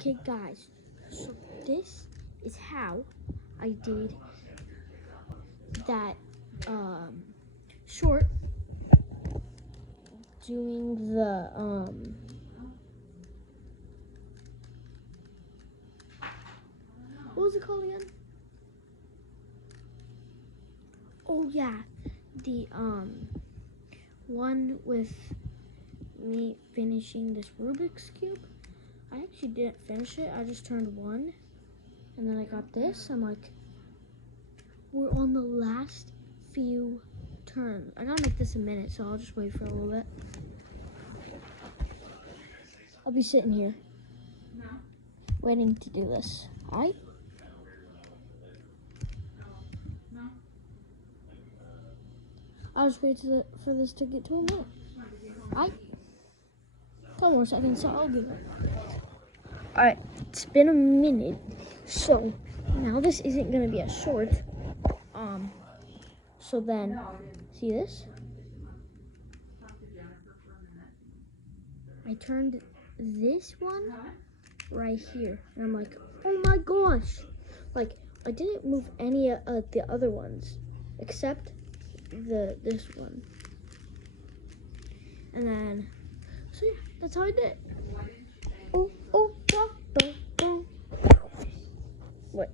Okay guys, so this is how I did that short doing the what was it called again? Oh yeah, the one with me finishing this Rubik's Cube. I actually didn't finish it, I just turned one. And then I got this. I'm like, we're on the last few turns. I gotta make this a minute, so I'll just wait for a little bit. I'll be sitting here waiting to do this. Alright? I'll just wait for this to get to a minute. Alright? 10 more seconds, so I'll give it. Alright, it's been a minute. So now this isn't gonna be a short. So then, see this? I turned this one right here, and I'm like, oh my gosh! Like, I didn't move any of the other ones, except this one. And then, so yeah, that's how I did it. Oh, oh, oh, oh, oh. Wait.